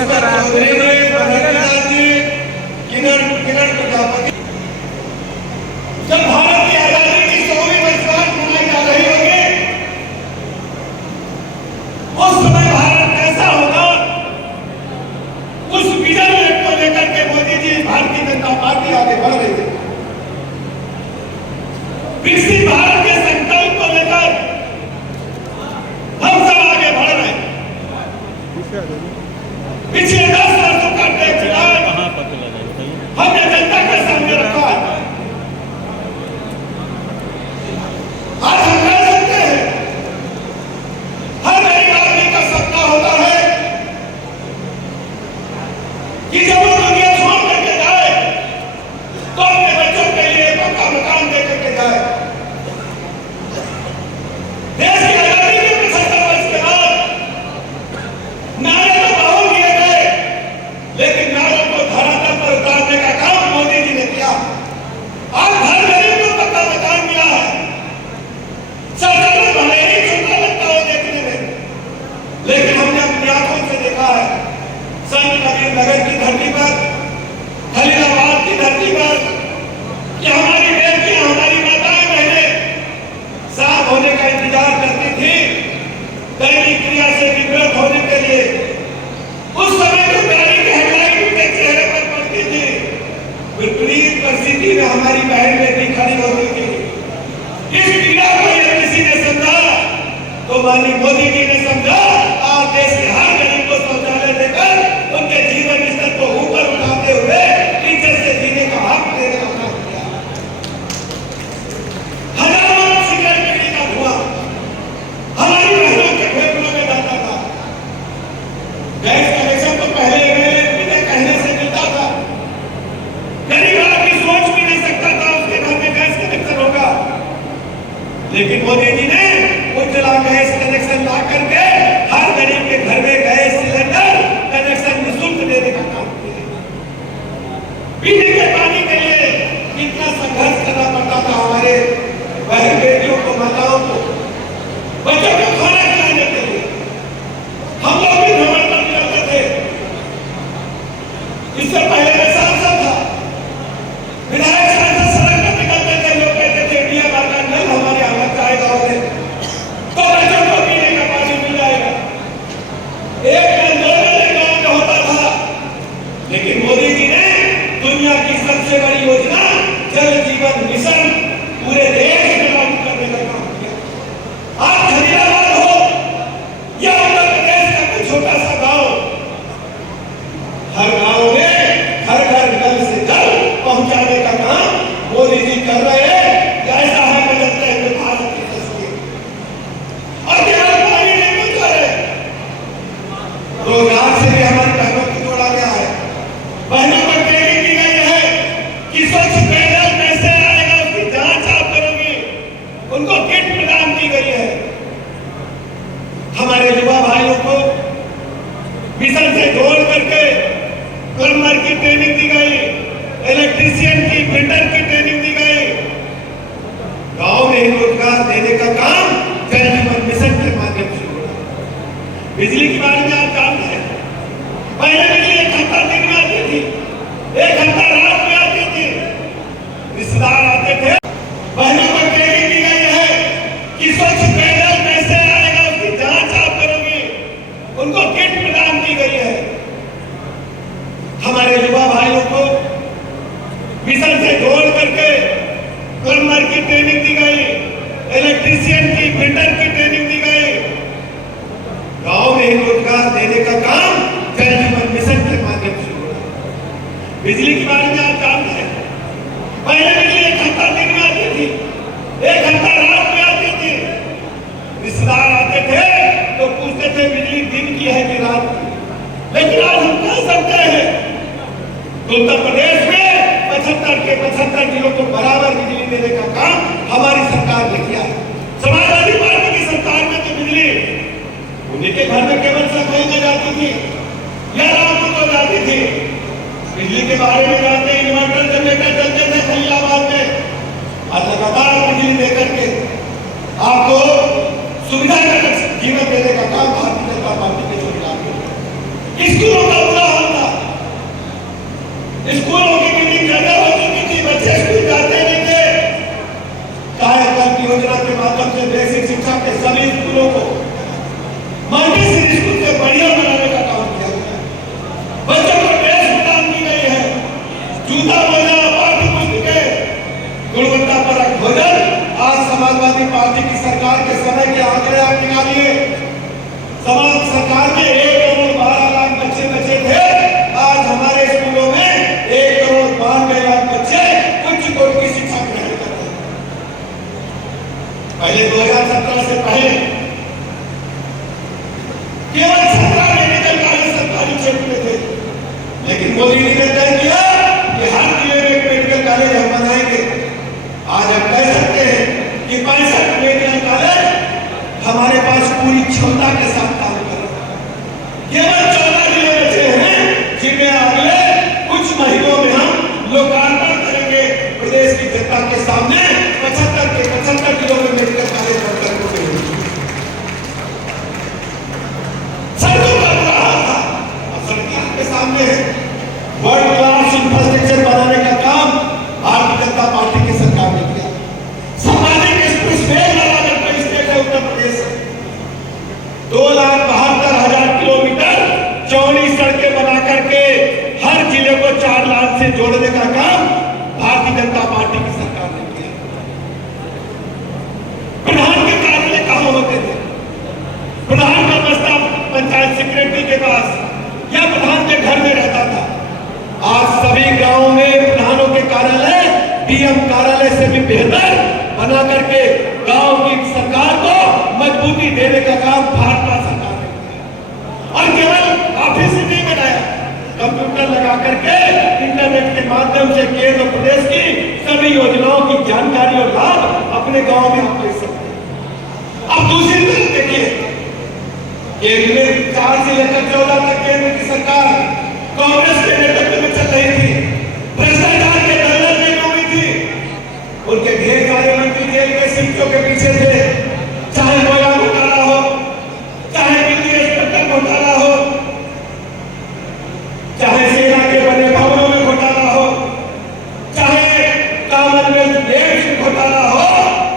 प्रजापति जब भारत की आजादी की 100वीं वर्षगांठ मनाई जा रही होगी, उस समय भारत कैसा होगा, उस विजन को लेकर के मोदी जी भारतीय जनता पार्टी आगे बढ़ रही है। विकसित भारत के संकल्प को लेकर हम सब आगे बढ़ रहे हैं। पिछले 10 वर्षों का टैक्स हमने जनता के सामने रखा है। आज हम कह सकते हैं, हर गरीब आदमी का सपना होता है कि जब वो दुनिया छोड़ करके जाए तो अपने बच्चों के लिए पक्का मकान दे करके जाए। देश की आजादी के 75 वर्ष के बाद नारे तो बहुत दिए गए, लेकिन नारों को धरातल पर उतारने का काम मोदी जी ने किया। आज हर गरीब को पक्का मकान मिला है। सरकार में भले ही छोटा लगता हो देखने में, लेकिन हमने अपनी आंखों से देखा है संत कबीर नगर की धरती पर, खलीलाबाद की धरती पर, कि हमारी बेटियां, हमारी माताएं बहनें साफ होने का इंतजार करती थी दैनिक क्रिया से निवृत्त होने के लिए। उस समय जो गाड़ी की हेडलाइट उनके चेहरे पर पड़ती थी, विपरीत परिस्थिति में हमारी बहन बेटी खड़ी होती थी। इस पीड़ा को यदि किसी ने समझा तो माननीय मोदी जी ने समझा। आज देश के हर गरीब को शौचालय देकर उनके जीवन स्तर को ऊपर उठाते हुए इज्जत से जीने का हक देने का काम किया। हजारों सिगरेट बीड़ी का धुआं हमारी बहनों के फेफड़ों में जाता था। गैस कनेक्शन तो पहले बिना कहने से मिलता था। गरीब आदमी सोच भी नहीं सकता था उसके घर में गैस कनेक्शन होगा, लेकिन मोदी जी ने उज्ज्वला गैस कनेक्शन ला करके हर गरीब के घर में गैस सिलेंडर कनेक्शन निःशुल्क देने का काम किया। पीने के पानी के लिए कितना संघर्ष करना पड़ता था हमारे बहन बेटियों को, माताओं को, बच्चों को खाना खिलाने के लिए। हम लोग भी भ्रमण पर निकलते थे। इससे पहले मैं सांसद था, विधायक सांसद सड़क पर निकलते थे, लोग कहते थे इंडिया का नल हमारे यहाँ लग जाएगा और तो बच्चों को पीने का पानी मिल जाएगा। एक नल 2 नल गाँव में होता था, लेकिन मोदी जी ने दुनिया की सबसे बड़ी योजना जल जीवन मिशन पूरे देश में लागू करने का काम किया। आज खलीलाबाद हो या उत्तर प्रदेश का कोई छोटा सा गांव, हर गांव में हर घर नल से जल पहुंचाने का काम मोदी जी कर रहे हैं। ऐसा है बदलते हुए भारत की तस्वीर। और केवल पानी नहीं मिलता है, रोजगार से भी हमारी बहनों को जोड़ा गया है। बहनों को ट्रेनिंग दी गई है कि स्वच्छ पेयजल कैसे आएगा उसकी जांच आप करोगे, उनको किट प्रदान की गई है। हमारे युवा भाइयों को मिशन से जोड़ करके प्लम्बर की ट्रेनिंग दी गई, इलेक्ट्रीशियन की, फिटर की ट्रेनिंग दी गई। गांव में रोजगार देने का काम जल जीवन मिशन के माध्यम से हो रहा है। बिजली के बारे में आप जानते हैं, पहले बिजली 1 घंटा दिन में आती थी, 1 घंटा रात में आती थी। रिश्तेदार आते थे। बहनों को ट्रेनिंग दी गई है कि स्वच्छ पेयजल कैसे आएगा उसकी जांच आप करोगे, उनको किट प्रदान की गई है। हमारे युवा भाइयों को मिशन से जोड़ करके प्लम्बर की ट्रेनिंग दी गई, इलेक्ट्रीशियन की, फिटर की ट्रेनिंग दी गई। गांव में रोजगार देने का काम जल जीवन मिशन के माध्यम से हो रहा है। बिजली के बारे में आप जानते हैं, पहले बिजली 1 घंटा दिन में आती थी, 1 घंटा रात में आती थी। रिश्तेदार आते थे तो पूछते थे बिजली दिन की है कि रात की। लेकिन आज हम कह सकते हैं उत्तर प्रदेश में 75 के 75 जिलों को बराबर बिजली देने का काम हमारी सरकार ने किया है। समाजवादी पार्टी की सरकार में तो बिजली उन्हीं के घर में केवल सफाई में जाती थी या रामपुर को जाती थी। बिजली के बारे में जानते, इन्वर्टर जनरेटर चलते थे खलीलाबाद में। आज लगातार बिजली देकर के आपको सुविधाजनक जीवन देने का काम भारतीय जनता पार्टी के चुनाव में स्कूलों का शिक्षा के सभी स्कूलों को मल्टी स्कूल से बढ़िया बनाने का काम किया गया है। बच्चों को ड्रेस प्रदान की गई है, जूता मोजा पाठ्य पुस्तकें, गुणवत्ता परक भोजन। आज समाजवादी पार्टी की सरकार के समय के आंकड़े आप निकालिए, समाज सरकार में 1,12,00,000 बच्चे बचे थे, आज हमारे स्कूलों में 1,92,00,000 बच्चे उच्च कोटि की शिक्षा ग्रहण कर रहे हैं। पहले 2017 से पहले केवल 17 मेडिकल कॉलेज सरकारी क्षेत्र में थे, लेकिन मोदी जी ने तय किया कि हर जिले में एक मेडिकल कॉलेज हम बनाएंगे। आज हम कह सकते हैं कि 65 मेडिकल कॉलेज हमारे पास पूरी क्षमता के साथ काम कर रहे हैं। केवल 14 जिले बचे हैं जिनमें अगले कुछ महीनों में हम लोकार्पण करेंगे। प्रदेश की जनता के सामने 75 के 75 जिलों में मेडिकल कॉलेज बनकर सामने है। वर्ल्ड क्लास इंफ्रास्ट्रक्चर बनाने का काम भारतीय जनता पार्टी की सरकार ने किया। सामाजिक एक्सप्रेसवे लगाकर कई स्टेट है उत्तर प्रदेश 2,72,000 किलोमीटर चौड़ी सड़कें बना करके हर जिले को 4 लाख से जोड़ने का काम भारतीय जनता पार्टी की सरकार ने किया। प्रधान के कार्यालय कहां होते थे? प्रधान का बस्ता पंचायत सेक्रेटरी के पास या प्रधान के घर में रहता था। आज सभी गांवों में प्रधानों के कार्यालय डीएम कार्यालय से भी बेहतर बना करके गांव की सरकार को मजबूती देने का काम भाजपा सरकार ने किया। और केवल ऑफिस ही नहीं बनाया, कंप्यूटर लगा करके इंटरनेट के माध्यम से केंद्र प्रदेश की सभी योजनाओं की जानकारी और लाभ अपने गांव में आप ले सकते हैं। अब दूसरी तरफ देखिए, केंद्र में 4 से लेकर 14 तक केंद्र की सरकार कांग्रेस के नेतृत्व में चल रही थी, भ्रष्टाचार के दलदल में डूबी थी। उनके ढेर सारे मंत्री जेल के सीटों के पीछे थे, चाहे कोयला घोटाला हो, चाहे बिजली इंस्पेक्टर घोटाला हो, चाहे सेना के बने भवनों में घोटाला हो, चाहे कॉमनवेल्थ गेम्स घोटाला हो,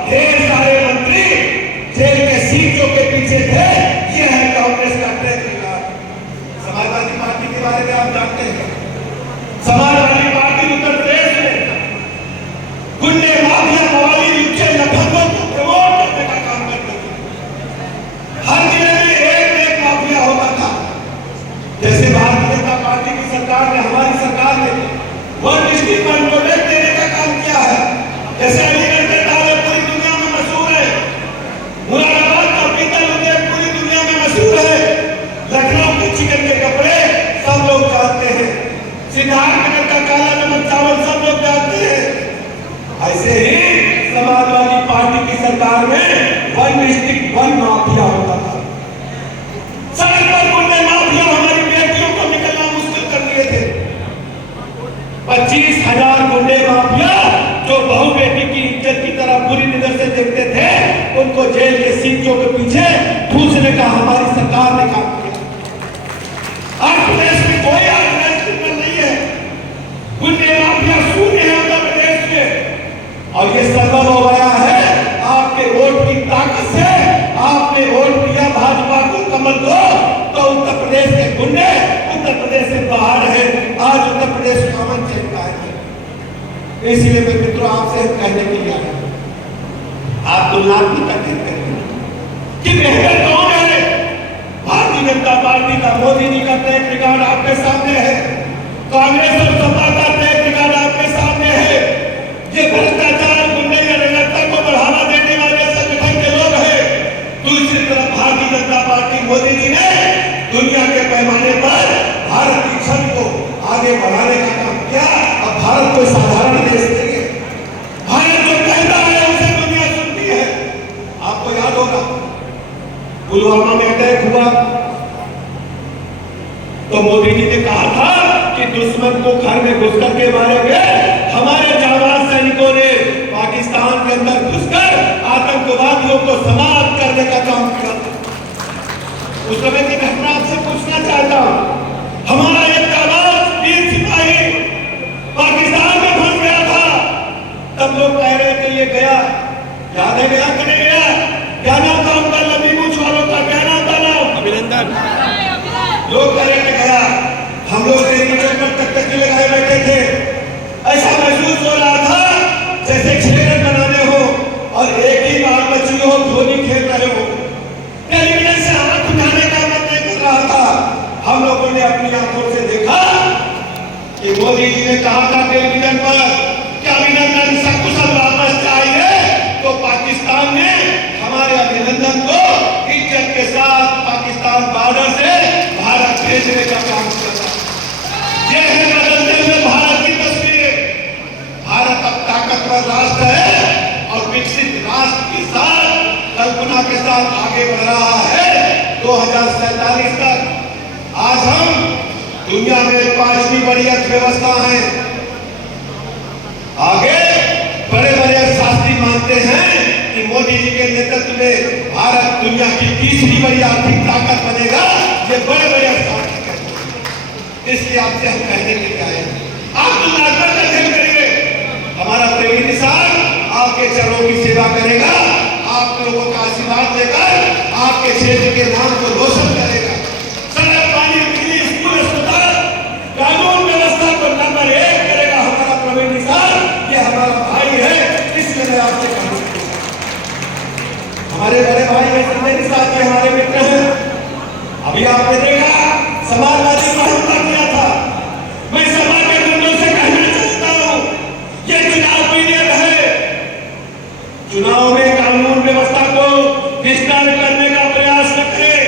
ढेर सारे मंत्री जेल के सीटों के पीछे थे। यह है कांग्रेस का ट्रैक रिकॉर्ड। समाजवादी पार्टी के बारे में आप जानते हैं, समाजवादी पार्टी उत्तर प्रदेश में गुंडे माफिया मवाली लुच्चे लफंगों को प्रमोट करने का काम करती थी। हर जिले में एक माफिया होता था। जैसे भारतीय जनता पार्टी की सरकार ने, हमारी सरकार ने 1 डिस्ट्रिक्ट 1 प्रोजेक्ट देने का काम किया है। जैसे अलीगढ़ के ताले पूरी दुनिया में मशहूर है, मुरादाबाद का पीतल उद्योग पूरी दुनिया में मशहूर है, लखनऊ के चिकन के कपड़े सब लोग जानते हैं, सिद्धार्थनगर का काला नमक चावल सब लोग जानते हैं। ऐसे ही समाजवादी पार्टी की सरकार में 1 डिस्ट्रिक्ट 1 माफिया होता था। सड़क पर गुंडे माफिया हमारी बेटियों को निकलना मुश्किल कर दिए थे। 25,000 गुंडे माफिया जो बहू बेटी की इज्जत की तरह बुरी नजर से देखते थे, उनको जेल के सीटों के पीछे ठूसने का हमारी सरकार ने काम किया। आज प्रदेश में कोई ऑर्गेनाइज क्रिमिनल नहीं है, गुंडे माफिया शून्य है उत्तर प्रदेश में। और ये संभव हो गया है आपके वोट की ताकत से। आपने वोट दिया भाजपा को, कमल को, तो उत्तर प्रदेश के गुंडे उत्तर प्रदेश से बाहर है। आज उत्तर प्रदेश में अमन चैन कायम है। इसलिए मेरे मित्रों आपसे कहने के लिए आया, आप तुलनात्मक करेंगे कि बेहतर कौन है। भारतीय जनता पार्टी का, मोदी जी का ट्रैक रिकॉर्ड आपके सामने है, कांग्रेस और सपा का ट्रैक रिकॉर्ड आपके सामने है। ये भ्रष्टाचार, गुंडागर्दी को बढ़ावा देने वाले संगठन के लोग हैं। दूसरी तरफ भारतीय जनता पार्टी, मोदी जी ने दुनिया के पैमाने पर भारत की छवि को आगे बढ़ाने का काम किया। अब भारत कोई साधारण देश नहीं है, भारत जो कहता है उसे दुनिया सुनती है। आपको याद होगा पुलवामा में अटैक हुआ तो मोदी जी ने कहा था कि दुश्मन को घर में घुसकर के मारेंगे। हमारे जाबाज सैनिकों ने पाकिस्तान के अंदर घुसकर आतंकवादियों को समाप्त करने का काम किया। उस समय की घटना आपसे पूछना चाहता हूं, हमारा एक जाबाज वीर सिपाही पाकिस्तान में फंस गया था, तब लोग कह रहे थे ये गया, याद है गया कि नहीं गया? क्या नाम लोग करंट गया, हम लोग रेडिएटर पर टकटकी लगाए बैठे थे। ऐसा महसूस हो रहा था जैसे 6 रन बनाने हो और एक ही बात बची हो, धोनी खेल रहे हो। टेलीविजन से आंख उठाने का मन नहीं कर रहा था। हम लोगों ने अपनी आंखों से देखा कि मोदी जी ने कहा था टेलीविजन पर कि अभिनंदन सकुशल वापस चाहिए, तो पाकिस्तान ने हमारे अभिनंदन को इज्जत के साथ पाकिस्तान बॉर्डर से भारत भेजने का काम किया। ये है बदलते हुए भारत की तस्वीर। भारत अब ताकतवर राष्ट्र है और विकसित राष्ट्र के साथ कल्पना के साथ आगे बढ़ रहा है 2047 तक। आज हम दुनिया में 5वीं बड़ी अर्थव्यवस्था है। आगे बड़े बड़े अर्थशास्त्री मानते हैं कि मोदी जी के नेतृत्व में भारत दुनिया की 3री बड़ी आर्थिक ताकत बनेगा। ये बड़े बड़े अर्थशास्त्री कहते हैं। इसलिए आपसे हम कहने के लिए आए हैं, आप दुनिया का अध्ययन करिए। हमारा प्रेमी निशान आपके चरणों की सेवा करेगा, आप लोगों का आशीर्वाद देकर आपके क्षेत्र के नाम को रोशन करेगा। सड़क, पानी, बिजली, स्कूल, अस्पताल, कानून व्यवस्था को नंबर 1 करेगा हमारा प्रवीण निशान। ये हमारा भाई है, इसलिए मैं आपसे कहूँ, हमारे बड़े भाई है संजय निषाद जी, हमारे मित्र हैं। अभी आपने देखा समाजवादी का हमला किया था। मैं समाज के गुंडों से कहना चाहता हूँ, ये चुनाव पीरियड है। चुनाव में कानून व्यवस्था को डिस्टर्ब करने का प्रयास न करें।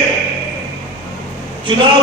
चुनाव